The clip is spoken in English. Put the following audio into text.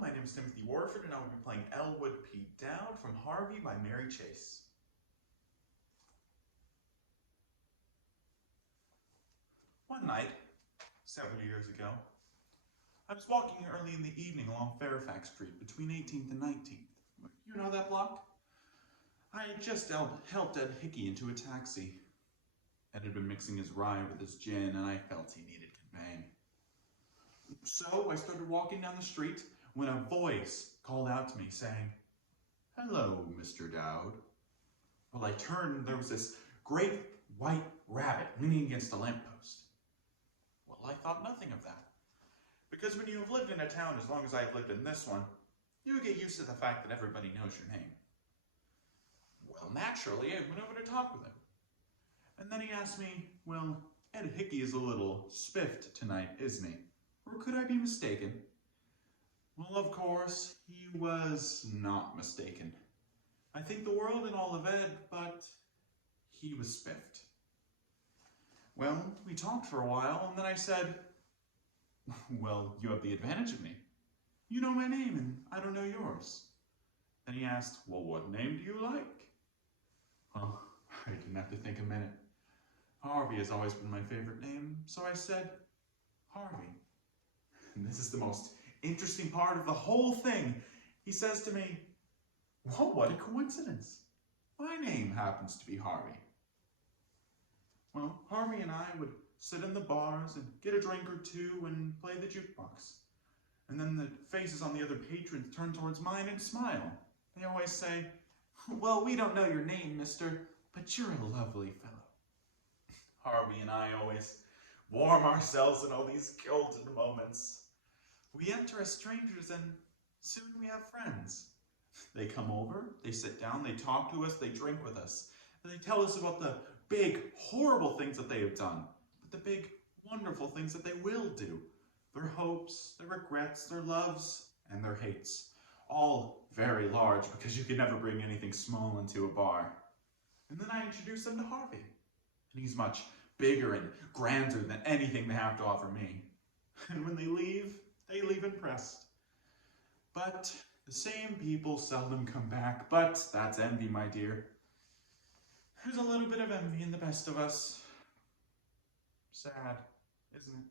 my name is Timothy Warford, and I will be playing Elwood P. Dowd from Harvey by Mary Chase. One night, several years ago, I was walking early in the evening along Fairfax Street between 18th and 19th. You know that block? I had just helped Ed Hickey into a taxi. Ed had been mixing his rye with his gin, and I felt he needed conveying. So I started walking down the street when a voice called out to me saying, "Hello, Mr. Dowd." Well, I turned and there was this great white rabbit leaning against a lamppost. Well, I thought nothing of that, because when you have lived in a town as long as I have lived in this one, you get used to the fact that everybody knows your name. Well, naturally, I went over to talk with him. And then he asked me, "Well, Ed Hickey is a little spiffed tonight, isn't he? Or could I be mistaken?" Well, of course, he was not mistaken. I think the world and all of Ed, but he was spiffed. Well, we talked for a while, and then I said, "Well, you have the advantage of me. You know my name, and I don't know yours." Then he asked, "Well, what name do you like?" Well, I didn't have to think a minute. Harvey has always been my favorite name, so I said, "Harvey." And this is the most interesting part of the whole thing. He says to me, "Well, what a coincidence. My name happens to be Harvey." Well, Harvey and I would sit in the bars and get a drink or two and play the jukebox. And then the faces on the other patrons turn towards mine and smile. They always say, "Well, we don't know your name, mister, but you're a lovely fellow." Harvey and I always warm ourselves in all these golden moments. We enter as strangers and soon we have friends. They come over, they sit down, they talk to us, they drink with us. They tell us about the big, horrible things that they have done, but the big, wonderful things that they will do. Their hopes, their regrets, their loves, and their hates. All very large, because you can never bring anything small into a bar. And then I introduce them to Harvey. And he's much bigger and grander than anything they have to offer me. And when they leave impressed. But the same people seldom come back, but that's envy, my dear. There's a little bit of envy in the best of us. Sad, isn't it?